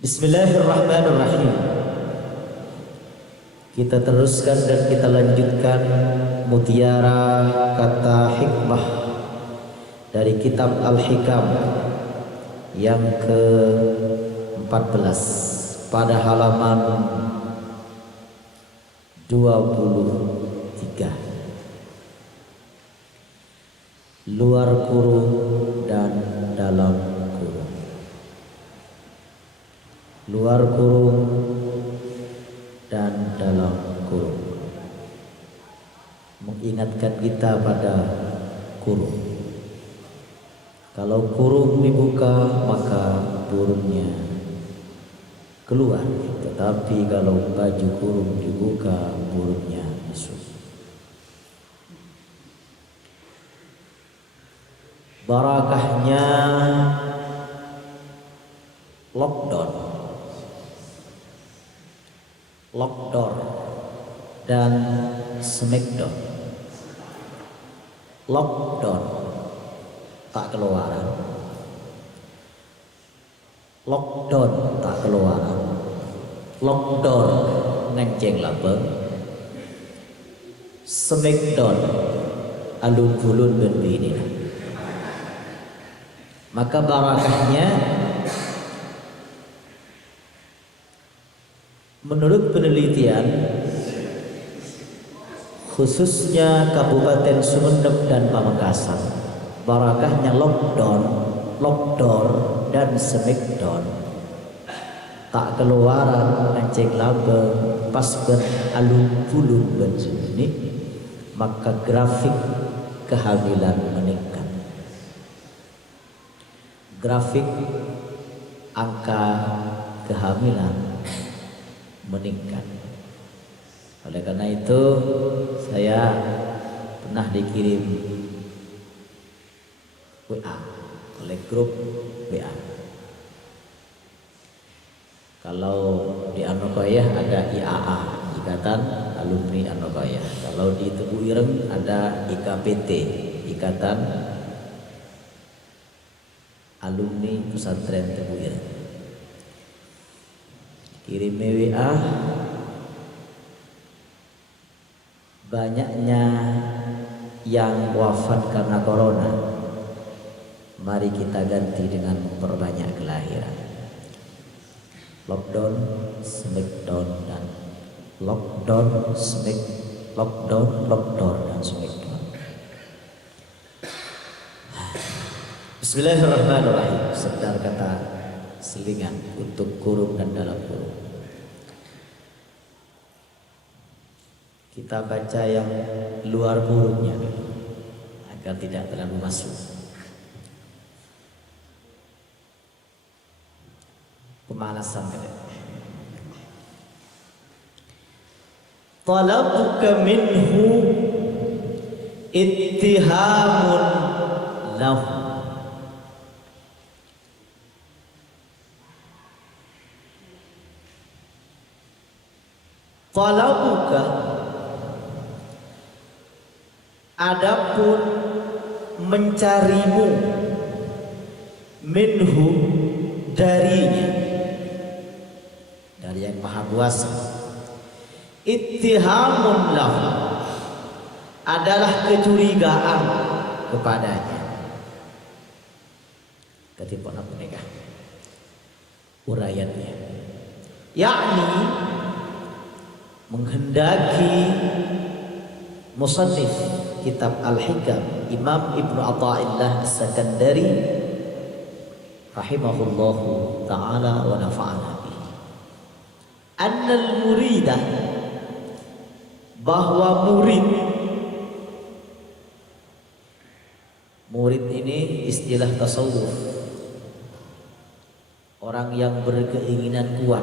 Bismillahirrahmanirrahim. Kita teruskan dan kita lanjutkan mutiara kata hikmah dari kitab Al-Hikam yang ke-14 pada halaman 23. Luar kurung dan dalam kurung. Luar kurung dan dalam kurung mengingatkan kita pada kurung. Kalau kurung dibuka maka burungnya keluar, tetapi kalau baju kurung dibuka burungnya masuk. Barakahnya lockdown dan smackdown. Lockdown tak keluaran, lockdown tak keluaran, lockdown ngenceng labeng, smackdown alun bulun berbini. Maka barakahnya menurut penelitian khususnya Kabupaten Sumeneb dan Pamekasan, barakahnya lockdown dan smackdown tak keluaran ngecek labeng pas beralun pulun bersini, maka grafik kehamilan meningkat, grafik angka kehamilan meningkat. Oleh karena itu saya pernah dikirim WA oleh grup WA. Kalau di Anokoyah ada IAA, Ikatan Alumni Anokoyah. Kalau di Tebu Ireng ada IKPT, Ikatan Alumni Pesantren Tebu Ireng. Kirim WA, banyaknya yang wafat karena corona. Mari kita ganti dengan memperbanyak kelahiran. Lockdown, smackdown dan lockdown, lockdown dan smackdown. Bismillahirrahmanirrahim. Sedar kata selingan untuk kurung dan dalam kurung. Kita baca yang luar kurungnya agar tidak terlalu masuk. Pemanasan kita. Talabuka minhu ittihamun lahu. Talabuka, adapun mencarimu, minhu darinya, dari yang maha kuasa. Ittihamun lahu adalah kecurigaan kepadanya. Ketipu anak menikah uraiannya, yakni menghendaki musannif kitab Al-Hikam Imam Ibnu Athaillah As-Sakandari rahimahullahu ta'ala wa nafa'ana bihi, annal muridah, bahwa murid ini istilah tasawuf, orang yang berkeinginan kuat.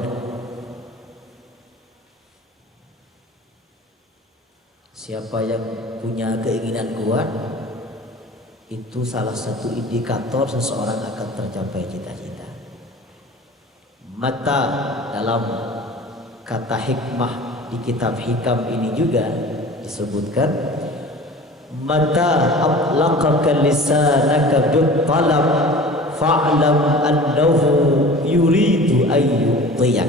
Siapa yang punya keinginan kuat, itu salah satu indikator seseorang akan tercapai cita-cita. Mata dalam kata hikmah di kitab Hikam ini juga disebutkan, mata atlaqaka lisanaka bil talab fa'lam annahu yuridu ayyutiyak.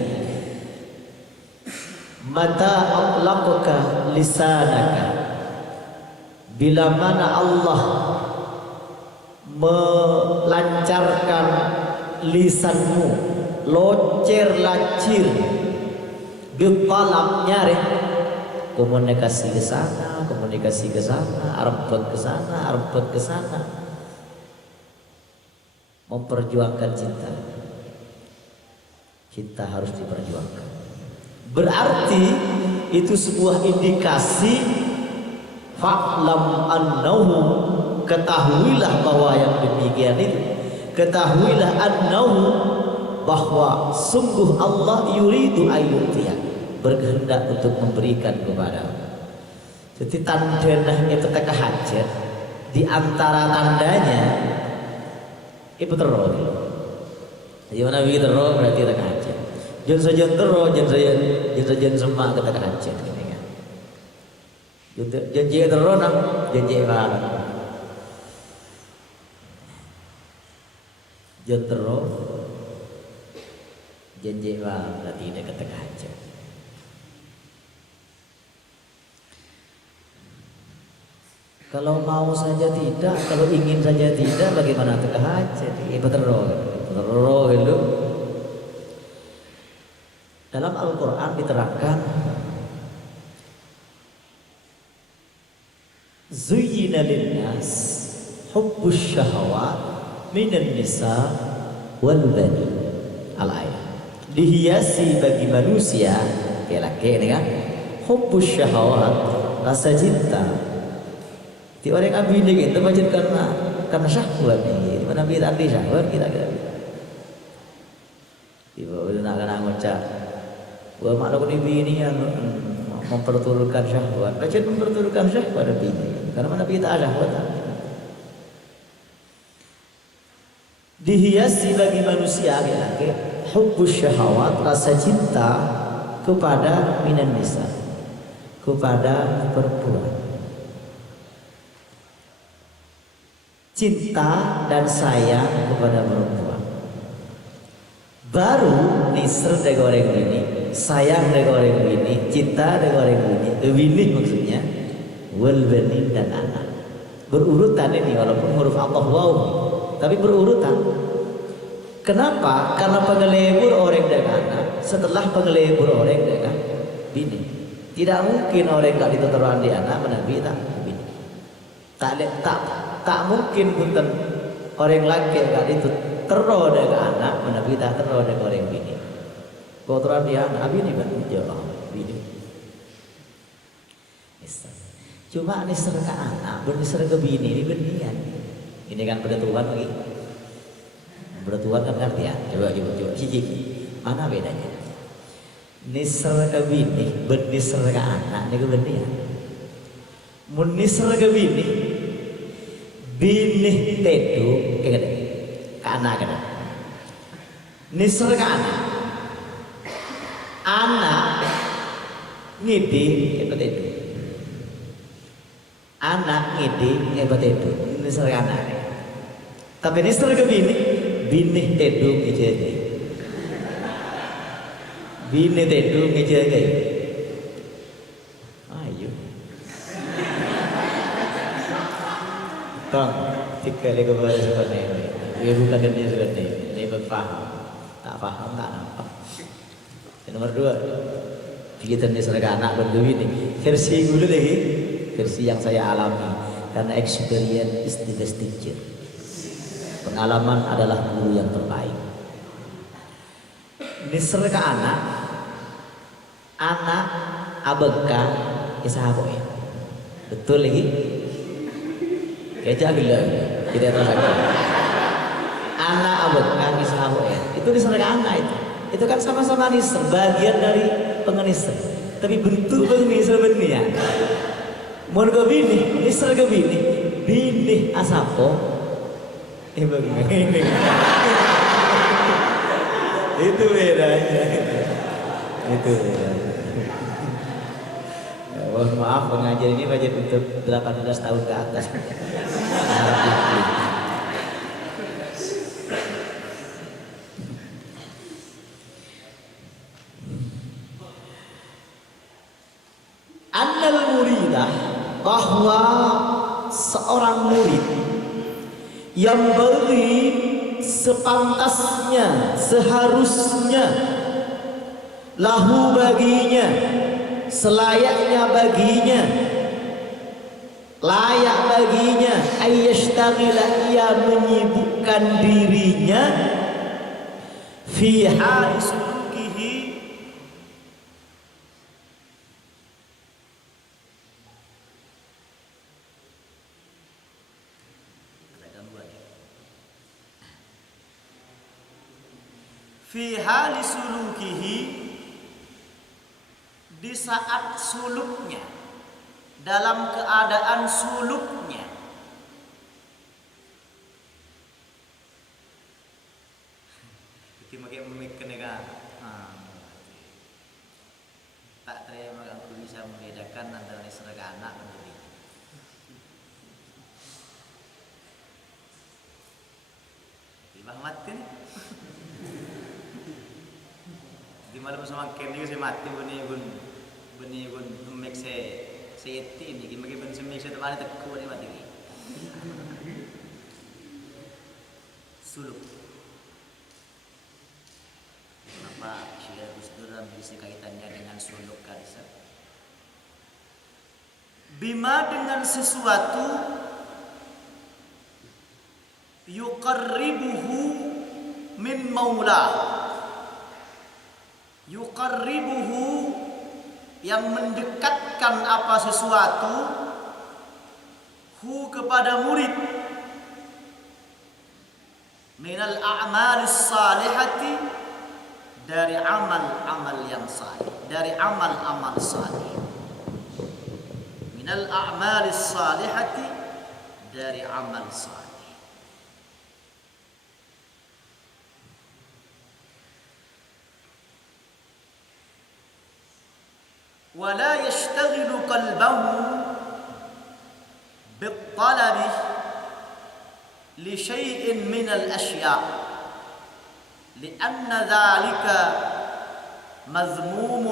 Mata atlaqaka lisanaka, bila mana Allah melancarkan lisanmu, locer lacir bitalab nyari komunikasi ke sana, komunikasi ke sana, arbet ke sana, arbet ke sana, memperjuangkan cinta. Cinta harus diperjuangkan. Berarti itu sebuah indikasi, fa'lam annahu, ketahuilah bahwa yang demikian itu, ketahuilah annahu, bahwa sungguh Allah yuridu ayyutiyak, berkehendak untuk memberikan kepada. Jadi tandanya itu teka hajat, di antara tandanya itu terus. Jadi mana begitu terus berarti teka hajat. Jangan saja terus, jangan saja semak ke teka hajat. Janji terus nak, janji malam. Jangan terus, janji malam berarti tidak ke teka hajat. Kalau mau saja tidak, kalau ingin saja tidak, bagaimana teka hajat? Betul itu. Dalam Al-Quran diterangkan, zuyyina linnas hubbus syahawat minan nisa wal bani. Al-ayat dihiasi bagi manusia laki-laki ini kan, hubbus syahawat, rasa cinta. Di orang abdi itu macam karena syahwat ini, mana kita abdi syahwat kita. Ibu udah nak ngucap, gua makhluk ini yang memperturutkan syahwat, macam memperturutkan syahwat ini, karena mana kita ada syahwat. Dihiasi bagi manusia laki-laki hubbus syahawat, rasa cinta kepada minan nisa, kepada perempuan. Cinta dan sayang kepada perempuan. Baru nisr de goreng bini, sayang de goreng bini, cinta de goreng bini maksudnya wal banin dan anak. Berurutan ini walaupun huruf Allah waw, tapi berurutan. Kenapa? Karena pengelebur orang dengan anak setelah pengelebur orang dengan bini. Tidak mungkin orang gak diteteruan di anak menabi tak bini. Tak mungkin punten orang laki gak itu terus dengan anak menabi tak terus dengan orang bini. Kotoran dia anak bini kan jawab bini. Cuma nisr ke anak, bernisr ke bini ini benian. Ini kan pada Tuhan lagi. Pada Tuhan kan ngerti ya. Coba cicik. Mana bedanya? Nisr ke bini, bernisr ke anak ini ke benian. Mun nisr ke bini, bini tedu ke anak kan. Nisr ke anak ngidi ke tedu. Anak ngidi hebat itu, ini sering anak. Tapi ini sering ke bini tedu ngejaga. Bini tedu ngejaga. Ayo. Tong, tiga lagi kepada seperti ini. Dia bukan dia seperti ini. Dia berfaham, tak faham tak nampak. Yang nomor 2, kita ini sering anak berdua ini. Versi dulu deh. Versi yang saya alami, karena experience is the best teacher. Pengalaman adalah guru yang terbaik. Nisr ke anak abeka isahaboy. Betul lagi? Kejak gila, tidak terasa. Anak abeka isahaboy. Itu nisr ke anak itu. Itu kan sama-sama nisr, bagian dari pengenisr. Tapi bentuk pengenisr benih. Mun ke bini, nisr ke bini asapo, begini. Itu bedanya. Itu bedanya. Ya, maaf pengajar ini budget untuk 18 tahun ke atas. annal muridah, bahwa seorang murid yang beri sepantasnya, seharusnya, lahu baginya, selayaknya baginya, layak baginya, ayyashtagila, ia menyibukkan dirinya fi hali sulukihi, fi hali sulukihi, di saat suluknya, dalam keadaan suluknya. Kita pakai memikirkan tak terima aku bisa membedakan antara serga anak dan diri. Tiba mati. Di malam sama kendi saya mati benih gun make seti ini gimana ben semik saya temani tekku ni mati ni. Suluk. Kenapa Syekh Gus Dur bisa kaitannya dengan suluk karisa? Bima, dengan sesuatu yuqarribuhu min maulah, yuqarribuhu, yang mendekatkan apa sesuatu, hu, kepada murid, minal a'malis salihati, dari amal-amal yang salih, dari amal-amal salih, minal a'malis salihati, dari amal salih. ولا يشتغل قلبه بالطلب لشيء من الأشياء لأن ذلك مذموم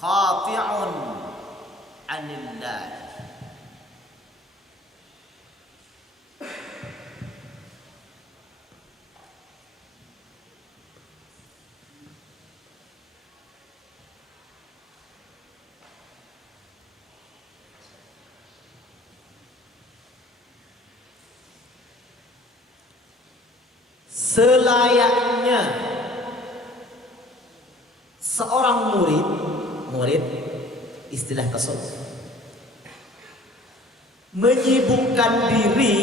قاطع عن الله. Selayaknya seorang murid istilah tasawuf, menyibukkan diri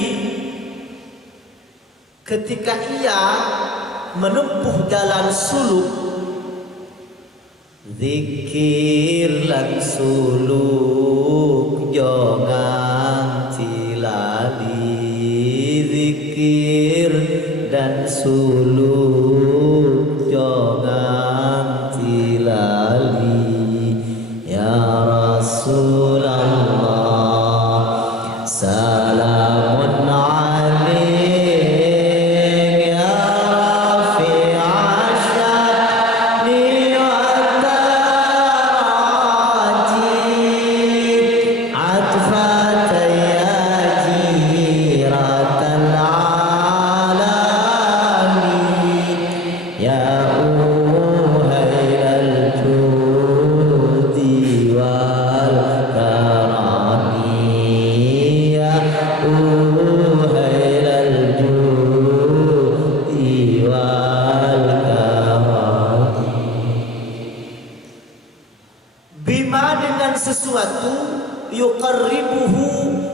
ketika ia menempuh jalan suluk, zikir lan suluk jangan tilali, zikir dan suluk jangan tilali, ya Rasulullah salamun alaik, ya Rafi'a sya'ni wa darajat, atfatan ya jiratan sesuatu yuqarribuhu,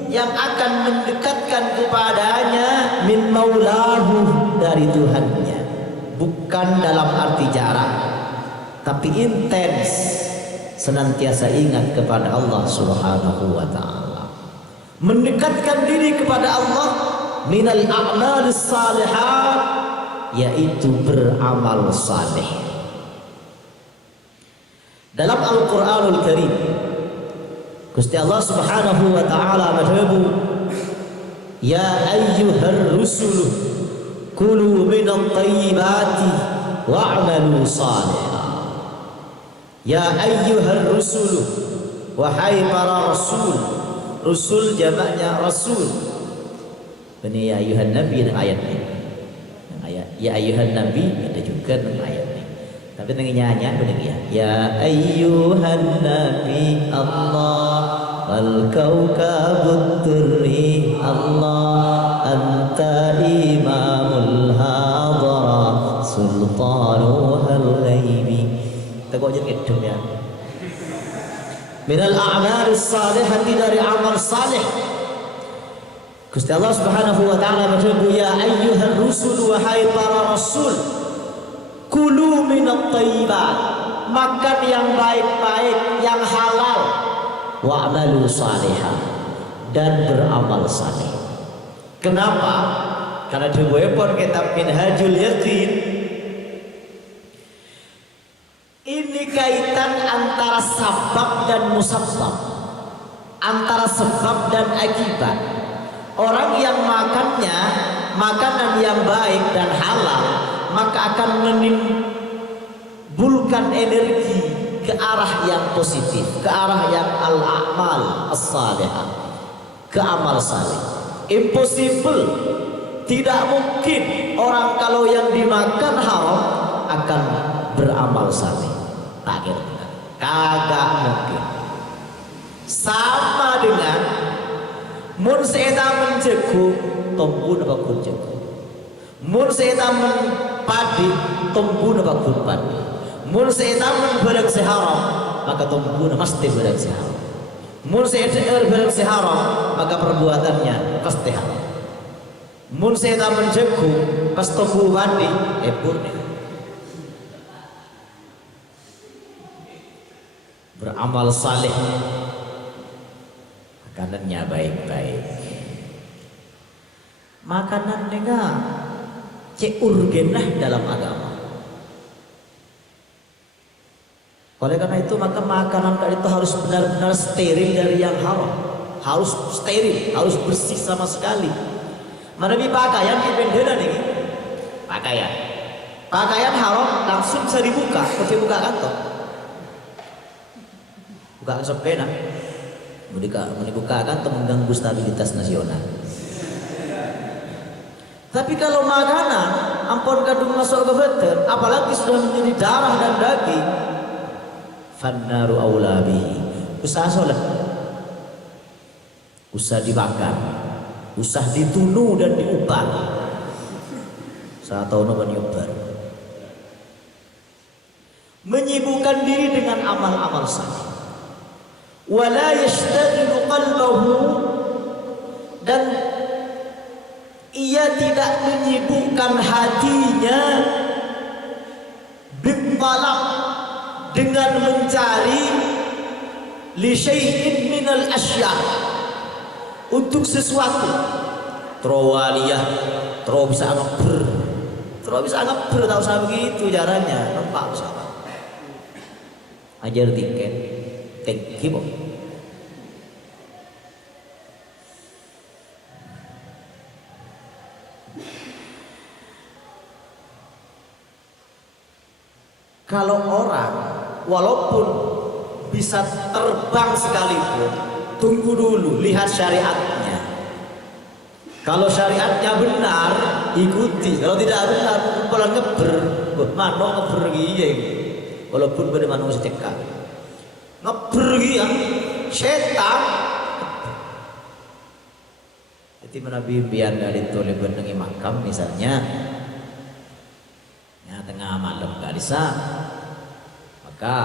yang akan mendekatkan kepadanya, min maulahu, dari Tuhannya, bukan dalam arti jarak, tapi intens, senantiasa ingat kepada Allah Subhanahu wa ta'ala, mendekatkan diri kepada Allah, minal a'malis salihat, yaitu beramal saleh. Dalam Al-Qur'anul Karim, Gusti Allah Subhanahu wa ta'ala madhabu, ya ayyuhar rusulu kulu minat tayyibati wa'malu salihah. Ya ayyuhar rusulu, wahai para rasul. Rasul jamaknya rasul. Ini ya ayuhan nabi yang ayat ini. Yang ayat ya ayuhan nabi ada juga dalam ayat ini. Tapi nyanyi begini ya. Ya ayuhan nabi Allah wal kaukabut durri Allah anta imamul hadara sultanuhal ghaibi. Tegok aja gitu ya. Minal a'malis salihati, dari amal salih. Gusti Allah Subhanahu wa taala berfirman, ya ayyuhar rusul, wahai para rasul, kulu minat thayyibat, makan yang baik-baik, yang halal, wa'malu salihah, dan beramal saleh. Kenapa? Karena di webpon kitab Minhajul Yaqin ini kaitan antara sabab dan musabbab, antara sebab dan akibat. Orang yang makannya makanan yang baik dan halal, maka akan menimbulkan energi ke arah yang positif, ke arah yang al-a'mal as-salihah, ke amal saleh. Impossible, tidak mungkin orang kalau yang dimakan haram akan beramal saleh. Kagak mungkin. Sama dengan mun seeta menjeku tombu napa kun jeku, mun seeta padi tombu napa kun padi, mun seeta barang seharam maka tombu mesti barang seharam, mun seeta barang seharam maka perbuatannya pasti haram. Mun seeta menjeku pas tombu padi purne. Beramal saleh, makanannya baik-baik. Makanan dengan cek urgenah dalam agama. Oleh karena itu maka makanan itu harus benar-benar steril dari yang haram, harus steril, harus bersih sama sekali. Mana pakaian di bendera nih, pakaian haram langsung bisa dibuka, tapi buka kantor. Bukan sepeda, dibuka kan mengganggu stabilitas nasional. Tapi kalau makanan, ampun kadung masuk ke badan, apalagi sudah menjadi darah dan daging, fannaru aula bihi. Usah sholat, usah dibakar, usah ditunu dan diubar. Saat tahun menyebar, menyibukkan diri dengan amal-amal saleh. Wala yashtaghilu qalbahu, dan ia tidak menyibukkan hatinya bitalab, dengan mencari li syai'in minal asya, untuk sesuatu. Trawaliyah, tro bisa ngeber, tak usah begitu caranya, nampak usah. Ajar tiket kibok. Kalau orang walaupun bisa terbang sekalipun, tunggu dulu, lihat syariatnya. Kalau syariatnya benar, ikuti. Kalau tidak benar, kalau ngeber, mana ngeber gini, walaupun bagaimana mesti cekak. Ngepergi ya setan. Jadi Nabi biar dari toleh benengi makam misalnya, ya tengah malam gak bisa, maka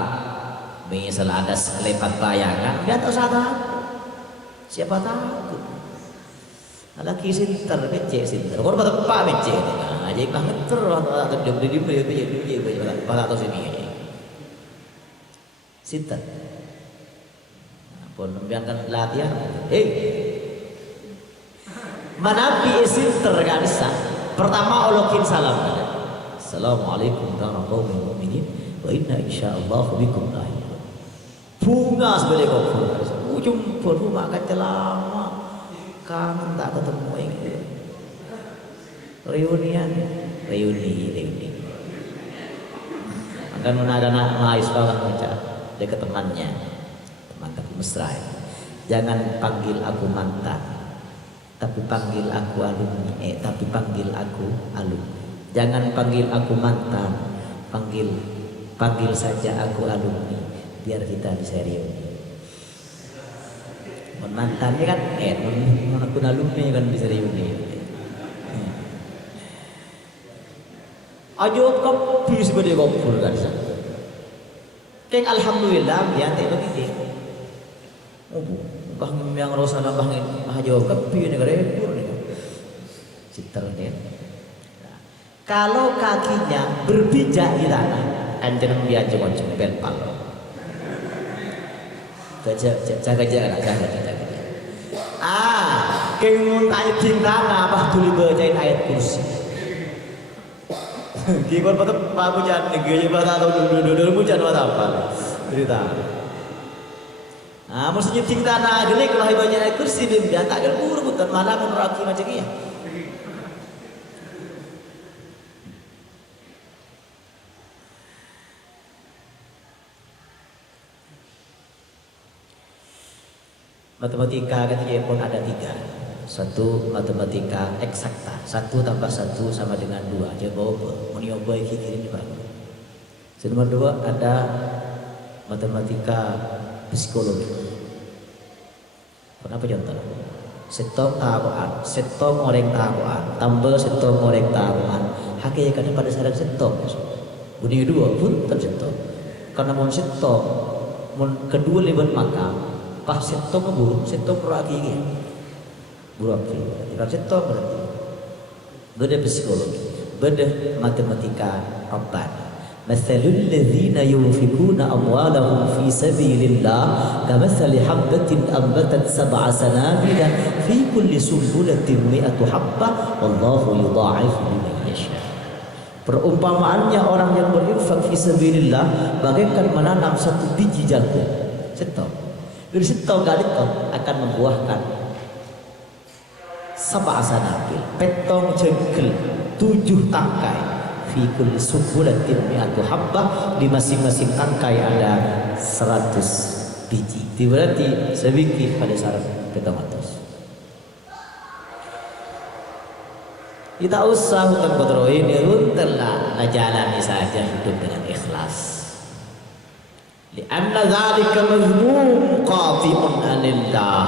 misal ada selepat bayangan, dia tak usah siapa takut. Laki sinter becek sinter, kalau pada pak becek, aja ikah ngeter atau dia pada atas ini sinter. Pun membiarkan latihan, Manabi sinter gak bisa. Pertama olokin salam, assalamualaikum warahmatullahi wabarakatuh, wa inna insyaallah bikum lahiqun. Bunga sebagai kau, ujung pun rumah kacau lama, kangen tak ketemu ini. Reuni. Akan ada anak mahasiswa kan baca dia ke temannya Mantap mesra ya. Jangan panggil aku mantan, tapi panggil aku alumni. Tapi panggil aku alumni. Jangan panggil aku mantan, panggil saja aku alumni, biar kita bisa reuni. Mantannya kan aku alumni kan bisa reuni. Ajo kopi sebagai kompor kan. Keng alhamdulillah dia teh begitu. Bah yang rosana bah ajo kopi ini repur nih. Citernya. Kalau kakinya berpijak di tanah, anjing dia cuma belpal. Jaga. Kengun ayat tanah bah tuli bacain ayat kursi. Kikon patut pamu jangan negeri bahasa dulu pujan apa cerita. Maksudnya ting tanah gede kalau baca ayat kursi dia tak ada buru bukan malah menurut macam ini. Matematika ketika pun ada 3. Satu matematika eksakta, 1 tambah 1 sama dengan 2. Dia bawa menioba kirim di bawah. Nomor 2 ada matematika psikologi. Kenapa contoh? Setong tahuan, setong orang tahuan, tambah setong orang tahuan. Hakikatnya kadang pada sadar setong. Bunyi 2 pun tetap setong. Karena mau setong, kedua libat makam. Pas setong ngeburu, setong berarti ini. Berarti, kalau setong berarti. Beda psikologi, beda matematika Rabbani. Mathalul ladzina yunfikuna amwalahum fi sabilillah kamathali habbatin ambatat sab'a sanabila fi kulli sumbulatin mi'atu habbah wallahu yudha'ifu liman yasha. Perumpamaannya orang yang berinfak fi sabilillah bagaikan menanam 1 biji jagung. Setong. Dari setong kali itu akan membuahkan sab'a sanabil, petong jengkel, 7 tangkai. Fi kulli sumbulatin mi'atu habbah, di masing-masing tangkai ada 100 biji. Itu berarti sebiji pada syarat petong atas. Kita usah untuk kontrol ini runterlah jalani saja hidup dengan ikhlas. Lianna dzalika mazmum qati'un anillah.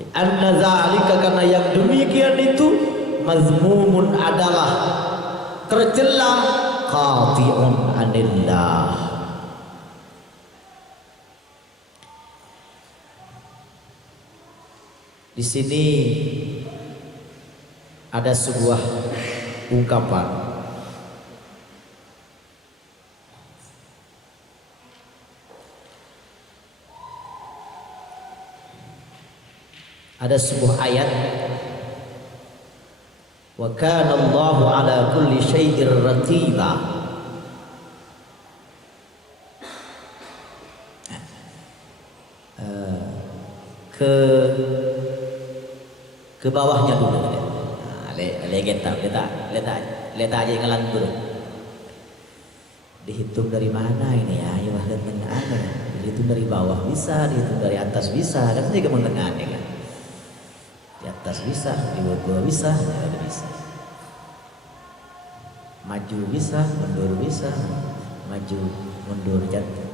Lianna dzalika, karena yang demikian itu mazmumun adalah tercela, qati'un anillah. Di sini ada sebuah ungkapan. Ada sebuah ayat, wa kana Allahu ala kulli syai'in raqiba. Ke bawahnya dulu. Lihat aja ngalan dulu. Dihitung dari mana ini ya? Ya wah tengah. Dihitung dari bawah bisa, dihitung dari atas bisa. Dan juga menengah kan. Di atas bisa, di bawah bisa, ya udah bisa. Maju bisa, mundur bisa, maju, mundur jatuh.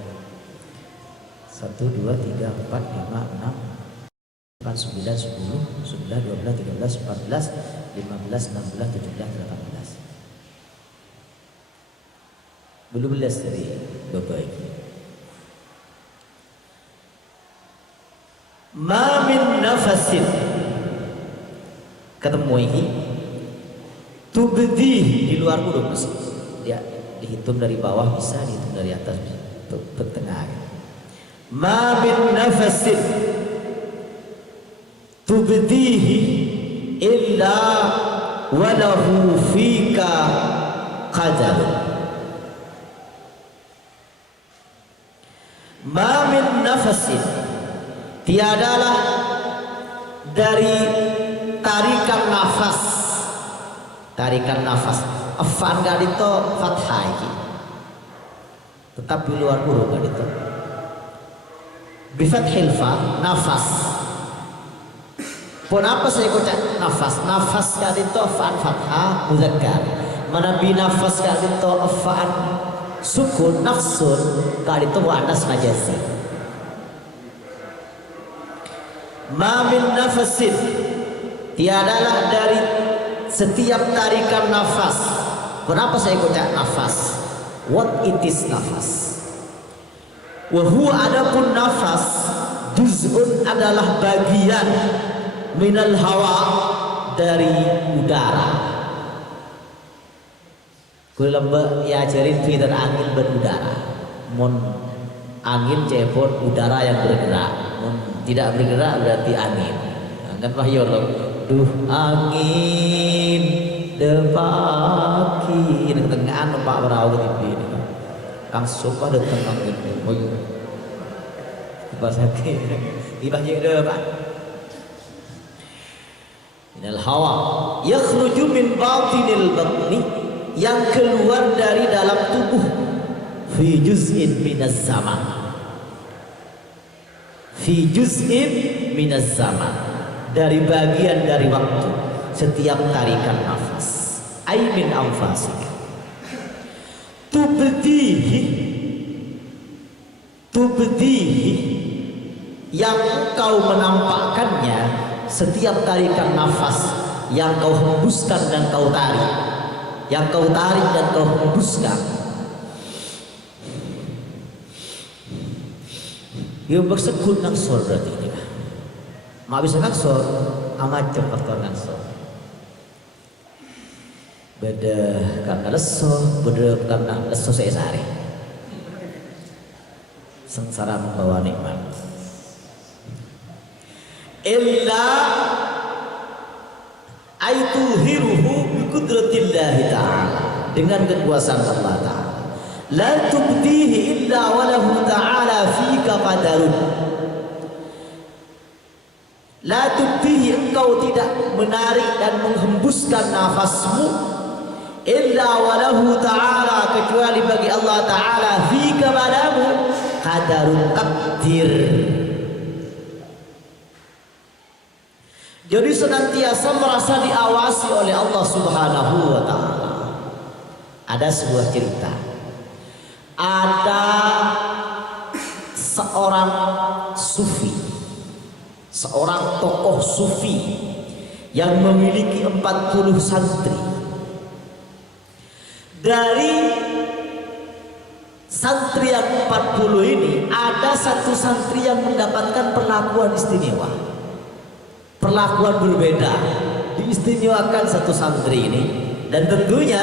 1, 2, 3, 4, 5, 6, 8, 9, 10, 11, 12, 13, 14, 15, 16, 17, 18. Belum belas dari Bapak ini. Ma min nafasin, ketemu ini tubdi di luar urut mesti. Ya, dihitung dari bawah bisa, dihitung dari atas bisa, tengah. Ma min nafasin tubdihi illa walahu fika qadar. Ma min nafasin, tiadalah dari tarikan nafas afan gak itu fathah, tetapi luar huruf gak itu Bifathil fa nafas. Pun apa saya kocak nafas? Nafas kali itu fa'an fathah muzakkar. Mana binafas kali itu fa'an sukun nafsun kali itu muannas majazi. Ma min nafasin, tiadalah dari setiap tarikan nafas. Kenapa saya kocak nafas? What it is nafas? Wa adapun nafas juz'un adalah bagian minal hawa dari udara. Kulemba ya ajarin fitur angin berudara. Mon angin cepot udara yang bergerak. Mon tidak bergerak berarti angin. Kan wahyu loh. Duh angin depaki di tengah Pak Berawat ini. Kang sopa di tengah ini. Oh iya. Bahasa ibah je Pak. Minal hawa yakhruju min batinil batni, yang keluar dari dalam tubuh, fi juz'in minaz zaman, fi juz'in minaz zaman, dari bagian dari waktu setiap tarikan nafas. Ay min anfasik tubdihi, tubdihi yang kau menampakkannya setiap tarikan nafas yang kau hembuskan dan kau tarik, yang kau tarik dan kau hembuskan. Ia bersekut naksor berarti ini. Mak bisa naksor, amat cepat kau naksor. Beda karena leso, beda karena leso saya sehari. Sengsara membawa nikmat. Illa aituhiruhu bi qudratillahi ta'ala, dengan kekuasaan Allah Ta'ala. La tubdihi illa walahu ta'ala fika qadarun. La tubdihi, engkau tidak menarik dan menghembuskan nafasmu, illa walahu ta'ala, kecuali bagi Allah Ta'ala fika padamu qadarun, takdir. Jadi senantiasa merasa diawasi oleh Allah Subhanahu wa Ta'ala. Ada sebuah cerita. Ada seorang sufi, seorang tokoh sufi yang memiliki 40 santri. Dari santri yang 40 ini, ada satu santri yang mendapatkan perlakuan istimewa. Perlakuan berbeda diistimewakan satu santri ini, dan tentunya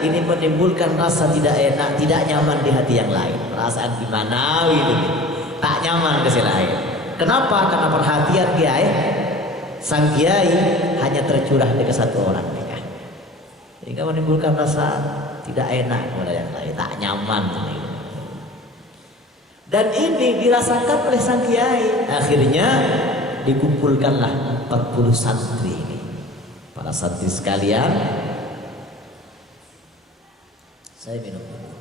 ini menimbulkan rasa tidak enak, tidak nyaman di hati yang lain. Perasaan gimana gitu, tak nyaman ke si lain. Kenapa? Karena perhatian kiai, sang kiai hanya tercurah ke satu orang, sehingga menimbulkan rasa tidak enak kepada yang lain, tak nyaman. Dan ini dirasakan oleh sang kiai. Akhirnya dikumpulkanlah 40 santri ini. Para santri sekalian, saya minum dulu.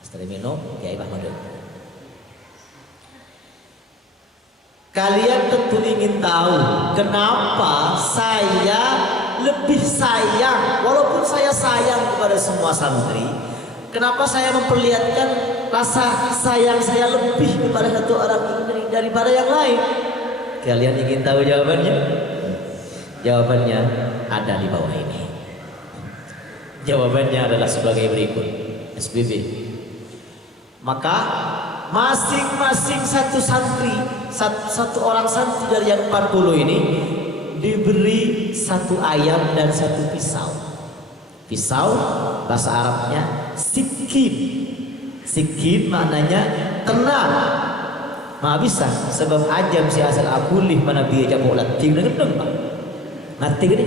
Setelah minum, Kiai Mahmud. Kalian tentu ingin tahu kenapa saya lebih sayang, walaupun saya sayang kepada semua santri, kenapa saya memperlihatkan rasa sayang saya lebih kepada satu orang ini daripada yang lain? Kalian ingin tahu jawabannya? Jawabannya ada di bawah ini. Jawabannya adalah sebagai berikut. SBB. Maka masing-masing satu santri, satu orang santri dari yang 40 ini diberi satu ayam dan satu pisau. Pisau bahasa Arabnya sikin. Sikin maknanya tenang. Ma bisa sebab ajam si asal akulih mana biaya cabuk lating dengan tembak. Mati gini.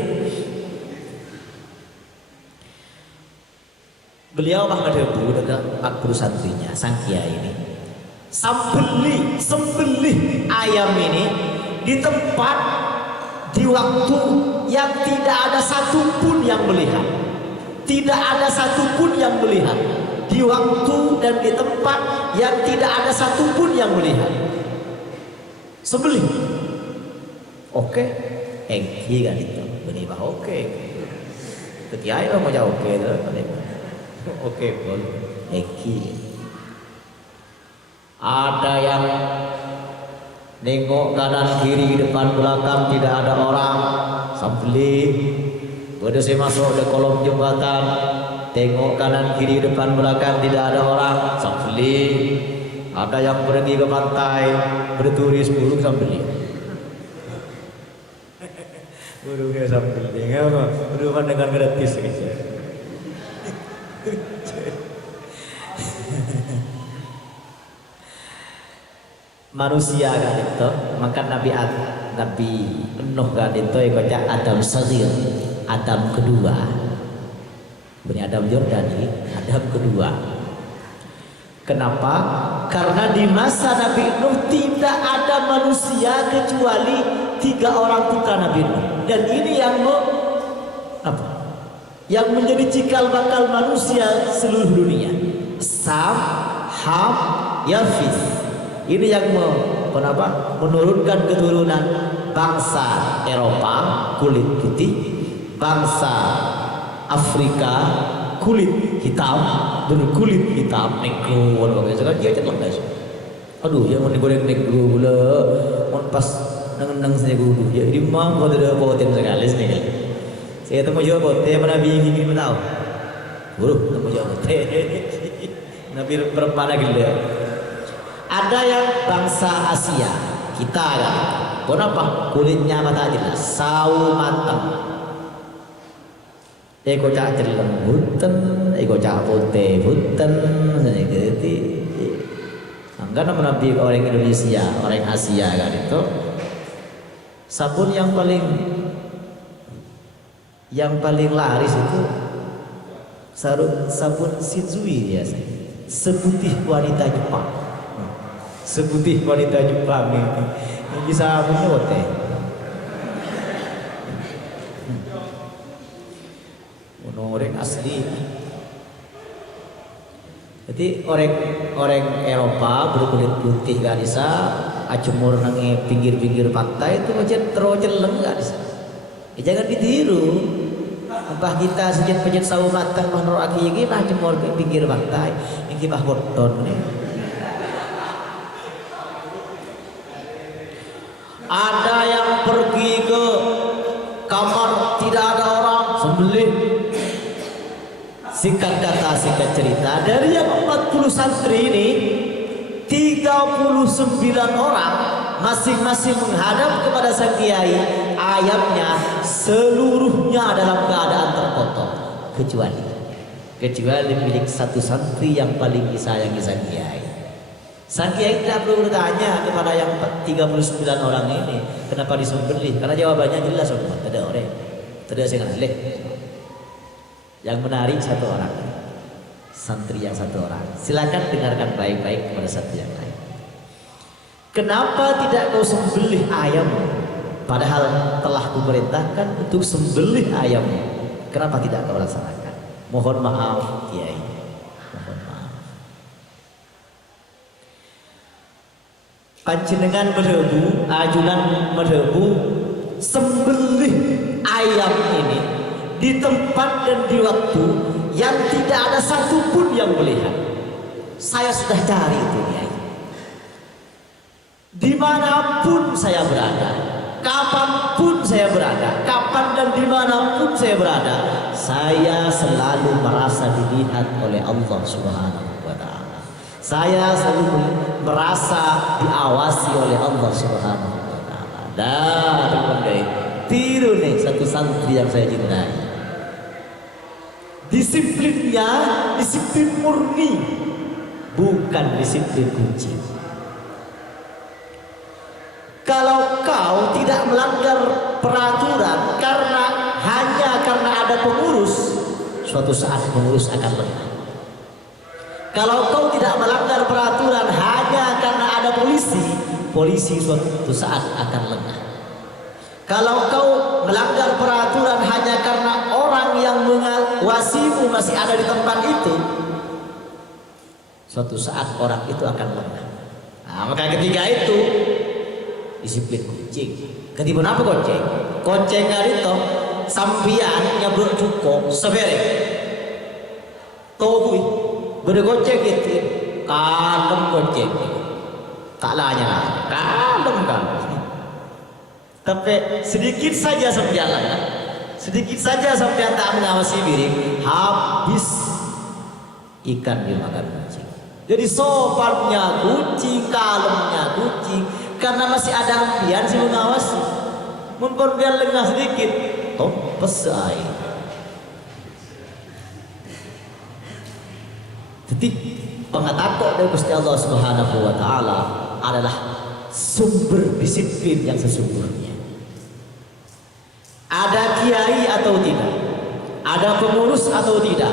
Beliau Ahmad Debu dengan 40 santrinya, sang kiai ini sembelih ayam ini di tempat, di waktu yang tidak ada satupun yang melihat. Tidak ada satupun yang melihat. Di waktu dan di tempat yang tidak ada satupun yang melihat. Sembelih. Oke, engki kan itu. Beni bah oke. Ketiai lah mau jauh oke tu. Oke, boleh. Engki. Ada yang nengok kanan kiri depan belakang tidak ada orang, sembelih. Pada saya masuk di kolom jembatan, tengok kanan kiri depan belakang tidak ada orang, sembelih. Ada yang pergi ke pantai berturis burung, sembelih. Burungnya sembelih, burung dengan gratis saja. Manusia kan itu, maka Nabi Nuh kan itu ikutnya Adam Saghir, Adam kedua. Punya Adam Yordani, Adam kedua. Kenapa? Karena di masa Nabi Nuh tidak ada manusia kecuali 3 orang putra Nabi Nuh. Dan ini yang yang menjadi cikal bakal manusia seluruh dunia. Sam, Ham, Yafis. Ini yang menurunkan keturunan bangsa Eropa kulit putih, bangsa Afrika kulit hitam, berkulit hitam, negro, kan dia cepat guys. Aduh, yang mau digoreng negro pula, mau pas nang saya gudu, ya di mana kau ada poten sekali sini. Saya temu jawab poten mana bingung ini tahu, buru temu jawab poten, nabi berapa lagi dia. Ada yang bangsa Asia, kita kan. Kenapa? Kulitnya mata jelas, sawo matang. Eko cak celeng hutan, eko cak putih hutan, jadi. Angkat nama Nabi orang Indonesia, orang Asia kan itu. Sabun yang paling laris itu sabun Shinzui biasanya. Seputih wanita Jepang. Seputih wanita Jepang ini bisa menyebut orang asli. Jadi orang Eropa berkulit putih gak bisa acumur nangi pinggir-pinggir pantai itu macam terceleng gak bisa. Jangan ditiru. Entah kita sejak sawu matang menurut aki ini lah acumur pinggir pantai ini bah boton nih. Ada yang pergi ke kamar tidak ada orang, sembelih. Singkat kata, singkat cerita, dari yang 40 santri ini 39 orang masing-masing menghadap kepada sang kiai, ayamnya seluruhnya dalam keadaan terpotong kecuali milik satu santri yang paling disayangi sang kiai. Sang kiai tidak perlu bertanya kepada yang 39 orang ini kenapa disembelih, karena jawabannya jelas semua. Tidak ada orang, tidak ada yang leh. Yang menarik satu orang, santri yang satu orang. Silakan dengarkan baik-baik kepada santri yang lain. Kenapa tidak kau sembelih ayam? Padahal telah kuperintahkan untuk sembelih ayam. Kenapa tidak kau laksanakan? Mohon maaf, kiai. Mohon maaf. Panjenengan merebu, ajunan merebu, sembelih ayam ini di tempat dan di waktu yang tidak ada satupun yang melihat. Saya sudah cari itu, kiai. Dimanapun saya berada, kapanpun saya berada, kapan dan dimanapun saya berada, saya selalu merasa dilihat oleh Allah Subhanahu wa Ta'ala. Saya selalu merasa diawasi oleh Allah Subhanahu wa Ta'ala. Dan tiru nih satu santri yang saya cintai. Disiplinnya disiplin murni, bukan disiplin kunci. Kalau kau tidak melanggar peraturan hanya karena ada pengurus, suatu saat pengurus akan lengah. Kalau kau tidak melanggar peraturan hanya karena ada polisi suatu saat akan lengah. Kalau kau melanggar peraturan hanya karena orang yang mengawasimu masih ada di tempat itu, suatu saat orang itu akan lengah. Nah, maka ketika itu disiplin kucing. Ketimbun apa kucing? Kucing itu sampian nyabruk cukup sebere. Toh berde kucing itu kalem kucing. Tak lanya, kalem kan. Tapi sedikit saja sampian lengah. Sedikit saja sampian tak mengawasi diri, habis ikan dimakan kucing. Jadi sopannya kucing, kalemnya kucing, karena masih ada ampian sih mengawasi. Mumpun biar lengah sedikit, tompes air. Jadi pengatakok dari Gusti Allah Subhanahu wa taala adalah sumber disiplin yang sesungguhnya. Ada kiai atau tidak, ada pengurus atau tidak,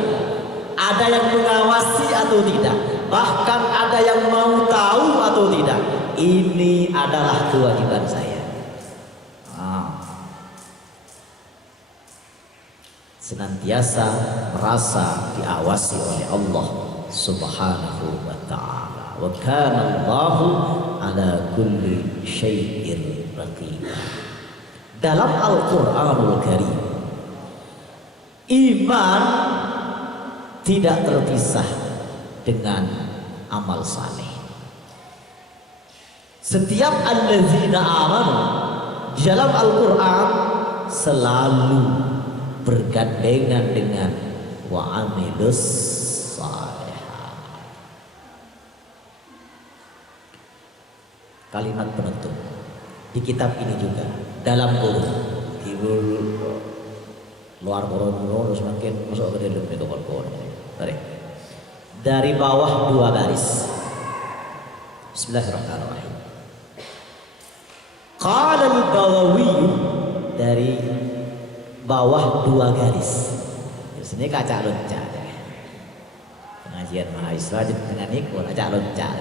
ada yang mengawasi atau tidak, bahkan ada yang mau tahu atau tidak, ini adalah kewajiban saya. Senantiasa merasa diawasi oleh Allah Subhanahu wa ta'ala. Wa kana Allahu ala kulli syai'in raqib. Dalam Al-Quranul Karim, iman tidak terpisah dengan amal saleh. Setiap allazina amanu di dalam Al-Quran selalu bergandengan dengan wa amilus salihah. Kalimat penutup di kitab ini juga dalam kurung luar kurung semakin masuk ke dalam itu kurung. Dari bawah 2 garis. Bismillahirrahmanirrahim. Qala al-Baghawi, dari bawah 2 garis. Di sini kaca loncat. Pengajian mahasiswa dengan ikut kaca loncat.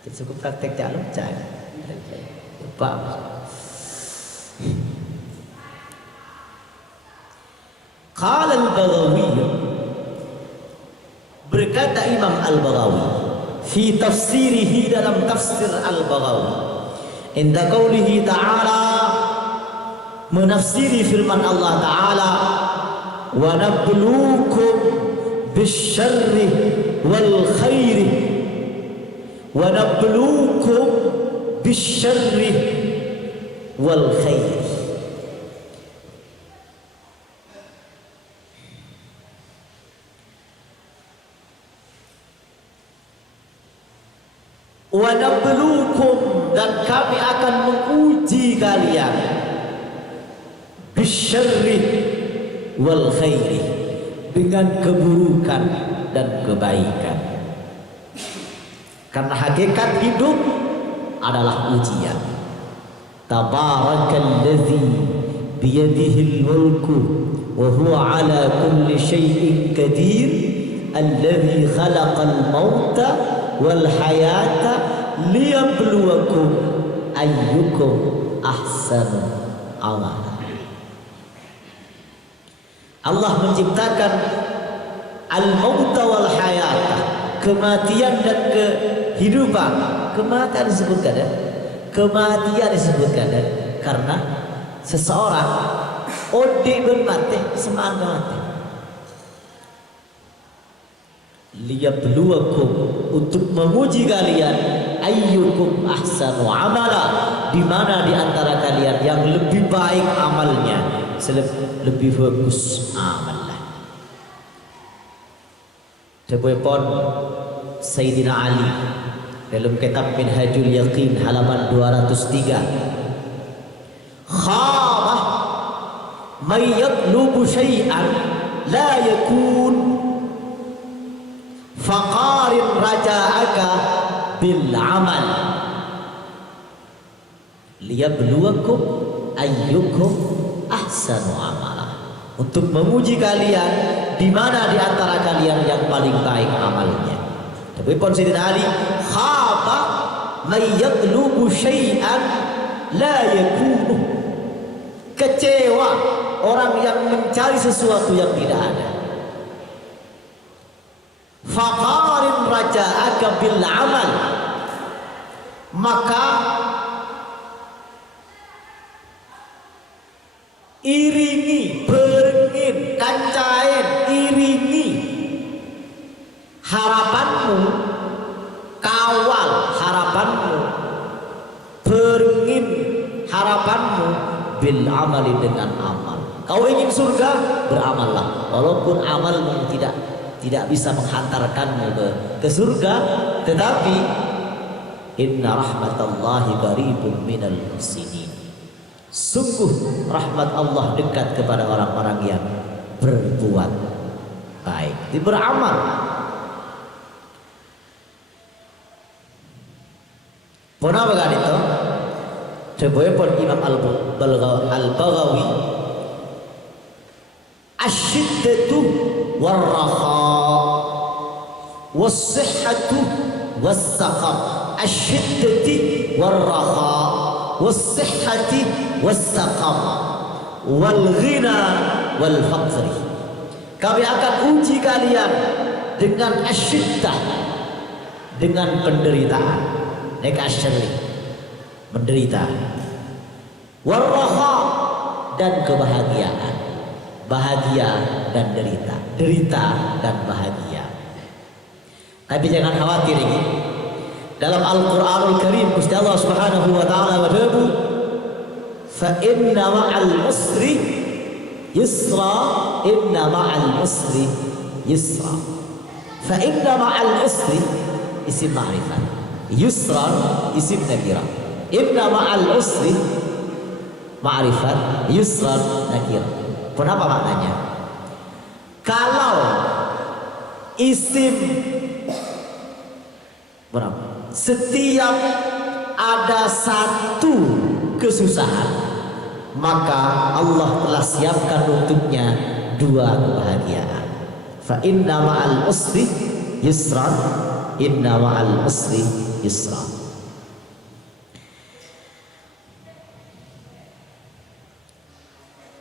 Jadi cukup praktek cak loncat. Lupa. Qala al-Baghawi, berkata Imam Al-Baghawi fi tafsirihi, dalam tafsir Al-Baghawi, inda qaulihi ta'ala, menafsiri firman Allah Ta'ala, wa nabluukum bisyarri wal khairi, wa nabluukum bisyarri wal khairi. Wa nabluukum, dan kami akan menguji kalian, bisyarri wal khairi, dengan keburukan dan kebaikan. Karena hakikat hidup adalah ujian. Tabarakalladzi biyadihil mulku wa huwa ala kulli syai'in qadir, alladzi khalaqal mauta wal hayata liyabluwakum ayyukum ahsanu amala. Allah menciptakan al-mauta wal hayata, kematian dan kehidupan. Kematian disebutkan ya, kematian disebutkan ya, karena seseorang odi bermati semangat. Liyabluwakum, untuk menguji kalian, ayyukum ahsanu amala, di mana di antara kalian yang lebih baik amalnya, lebih bagus amalnya. Sebutkan Sayyidina Ali dalam kitab Minhajul Yaqin halaman 203. Khaba may yatlubu syai'an la yakun faqarin raja'aka bil amal liyabluwakum ayyukum ahsanu amala, untuk menguji kalian di mana di antara kalian yang paling baik amalnya. Tapi pun Sayyidina Ali, khaba may yatlubu syai'an la yakunu, kecewa orang yang mencari sesuatu yang tidak ada. faqarin raja'aka bil amal, maka iringi, berengin, kancain, iringi harapanmu, kawal harapanmu, berengin harapanmu bil amali, dengan amal. Kau ingin surga, beramallah, walaupun amalmu tidak bisa menghantarkanmu ke surga, tetapi inna rahmatallahi qaribun minal muhsinin, sungguh rahmat Allah dekat kepada orang-orang yang berbuat baik, beramal. Pernah bagan itu? Coba pun Imam Al-Baghawi, asyiddatu warraha was-sihhatu was-saqam, asyiddati warraha was-sihhati was-saqam wal-ghina wal-faqri. Kami akan uji kalian dengan asyiddah, dengan penderitaan, menderita, warraha, dan kebahagiaan, bahagia dan derita, derita dan bahagia. Tapi jangan khawatir ini. Dalam Al-Qur'anul Karim Gusti Allah Subhanahu wa taala berfirman, "Fa inna ma'al usri yusra, inna ma'al usri yusra." Fa inna ma'al usri isim ma'rifat, yusra isim nakirah. Inna ma'al usri ma'rifat, yusra nakirah. Kenapa maknanya? Kalau isim berapa? Setiap ada satu kesusahan, maka Allah telah siapkan untuknya dua kebahagiaan. Fa inna ma'al usri yusra, inna ma'al usri yusra.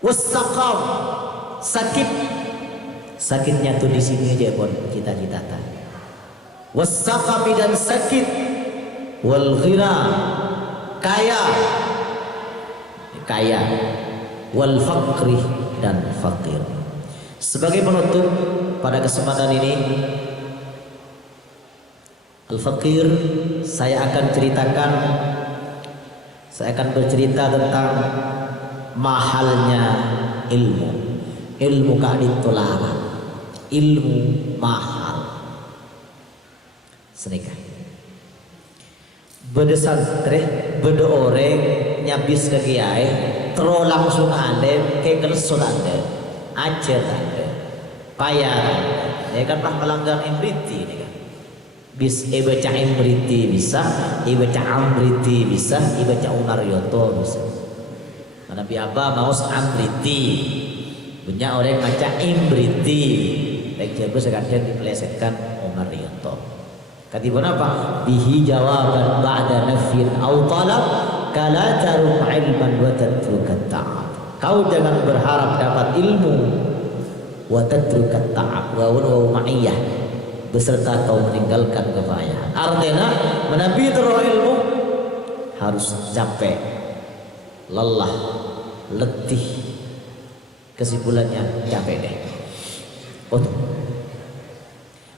Wasaqam, sakit, sakitnya tuh di sini aja pun kita ditata. Wasaqami, dan sakit, wal ghina, kaya, kaya, wal faqri, dan fakir. Sebagai penutup pada kesempatan ini, al-faqir, saya akan bercerita tentang mahalnya ilmu. Ilmu kan ditolak, ilmu mahal. Senika beda santri, beda orang nyabis ke kiai, terus langsung alim, kayak kelesut anda, ajar anda, payah anda. Ya kan pernah melanggar imriti ini kan. Baca imriti bisa, baca amriti bisa, baca unaryoto bisa. Karena biaba mau amriti, punya orang baca imriti, baik jago sekadar dipelesetkan unaryoto. Katibun apa? Bihi jawaban ba'da nafyin aw talab, kala tarum ilman wa tatrukat ta'ab. Kau jangan berharap dapat ilmu wa tatrukat ta'ab, wa ma'iyah, beserta kau meninggalkan kepayahan. Artinya menabi terus ilmu harus capek, lelah, letih. Kesimpulannya capek deh. Oh,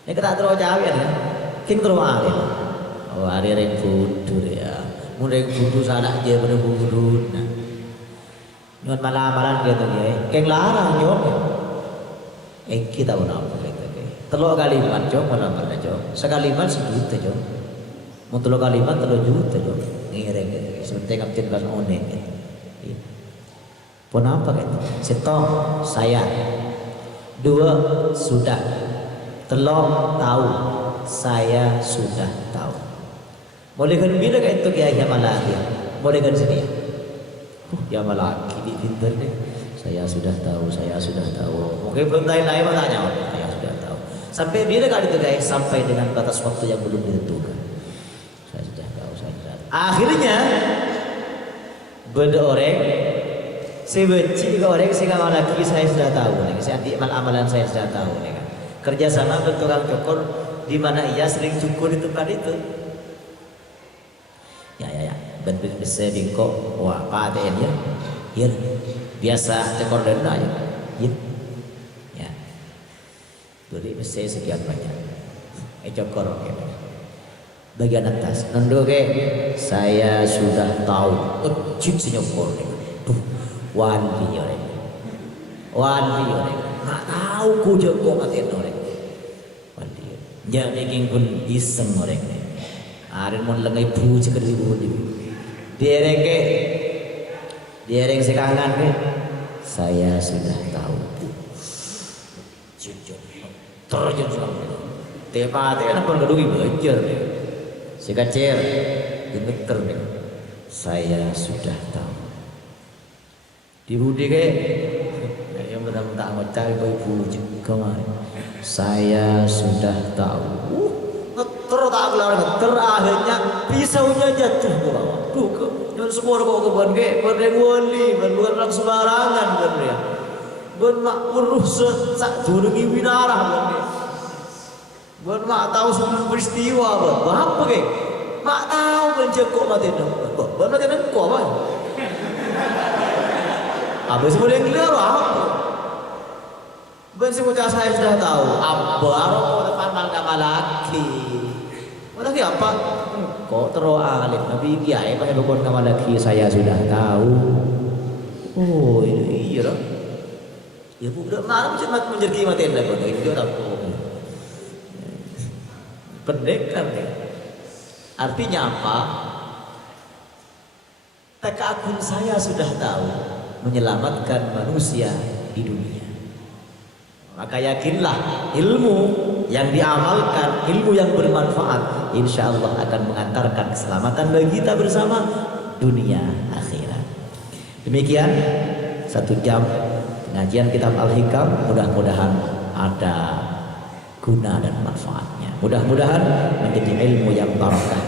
ini kita terus capek ya. King terus alim. Oh, hari yang budur ya. Mulai budur sana aja pada budur. Nah, nyon malam-malam gitu ya. King larang nyon. Kita orang apa gitu. Telur kalimat jom, mana mana jom. Sekalimat sejuta jom. Mau telur kalimat telur juta jom. Ngireng gitu. Sebentar kapten bahasa onen gitu. Pun apa gitu? Setok saya. Dua sudah. Telur tahu. Saya sudah tahu. Boleh kan bila kayak itu kayak malaki. Boleh kan sini. Ya malaki di pintar deh. Saya sudah tahu. Saya sudah tahu. Mungkin belum lain-lain bertanya. Saya sudah tahu. Sampai bila kali itu guys, sampai dengan batas waktu yang belum ditentukan. Saya sudah tahu. Saya sudah tahu. Akhirnya beda orang. Saya benci ke orang. Saya malaki saya sudah tahu. Saya anti amalan saya sudah tahu. kerjasama dengan tukang cukur di mana ia sering cukur di tempat itu. Ya, bentuk bisa bingkok, wah apa ada ya? Ya, biasa cukur denda ya. Ya, beri bisa sekian banyak. Cukur oke. Bagian atas, nendo ke, saya sudah tahu. Cip senyukur, tuh, wani orang, nggak tahu ku jago ngatain orang. Jadi pun iseng orang ni. Ada mon lengai puji kerja budi. Dia sekangan ke. Saya sudah tahu. Terjun sama. Tepat kan pun kedugi belajar ni. Si kecil gemeter ni. Saya sudah tahu. Di budi ke. Yang benar-benar macam bayi puji kemarin. Saya sudah tahu. Ngeter tak kelar ngeter akhirnya pisaunya jatuh ke bawah. Duh, jangan semua kok ke ban ke, ban wali, ban bukan orang sembarangan ban ya. Ban mak uruh sak durungi winarah ban ya. Ban mak tahu semua peristiwa ban. Apa ke? Mak tahu ban jekok mati dong. Ban mati dong kok ban. Habis semua yang kelar apa? Ben sebutnya saya sudah tahu. Abaro pandang nama laki. Laki apa? Kok terus alim Nabi Kiai pakai bukan nama laki saya sudah tahu. Oh iya dong. Ya bukan malam cemat menjerki mati anda kau itu dia tahu. Pendekar nih. Artinya apa? Tekadun saya sudah tahu menyelamatkan manusia di dunia. Maka yakinlah ilmu yang diamalkan, ilmu yang bermanfaat, insya Allah akan mengantarkan keselamatan bagi kita bersama dunia akhirat. Demikian 1 jam pengajian kitab Al-Hikam, mudah-mudahan ada guna dan manfaatnya. Mudah-mudahan menjadi ilmu yang barakah